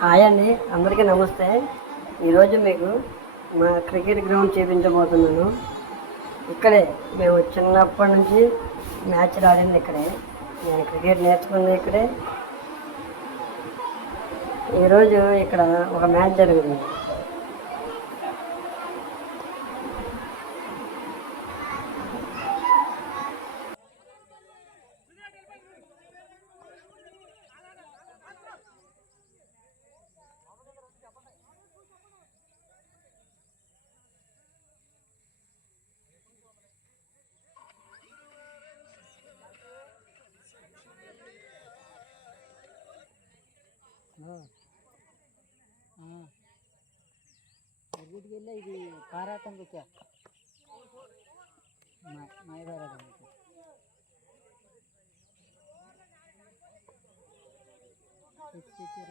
Hi అండి. అందరికీ నమస్తే. ఈరోజు మీకు మా క్రికెట్ గ్రౌండ్ చూపించబోతున్నాను. ఇక్కడే మేము చిన్నప్పటి నుంచి మ్యాచ్లు ఆడింది ఇక్కడే. నేను క్రికెట్ నేర్చుకుంది ఇక్కడే. ఈరోజు ఇక్కడ ఒక మ్యాచ్ ಹಾಂ. ಹಾಂ. ಇರ್ಗಿದ್ಗೆಲ್ಲ ಇದು ಖಾರ ತಂದಕ್ಕೆ? ಮೈದಾರ ತಂದಕ್ಕೆ. ಹೆಚ್ಚಿರ